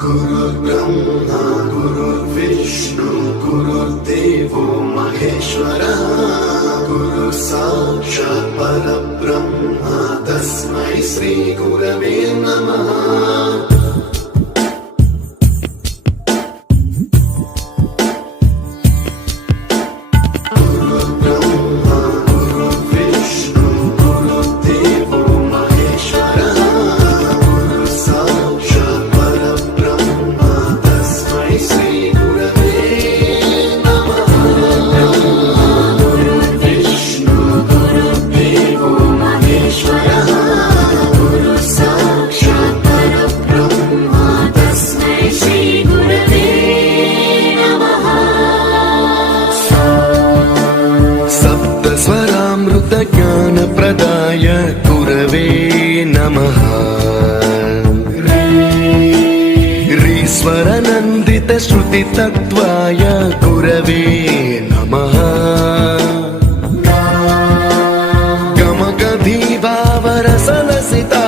गुरुर्ब्रह्मा गुरुर्विष्णु गुरुर्देवो महेश्वरः गुरु साक्षात् परब्रह्म तस्मै श्री गुरवे नमः। ज्ञानप्रदाय गुरवे नमः। ऋस्वरनन्दितश्रुतितत्त्वाय गुरवे नमः। गमगधीभावरसलसिता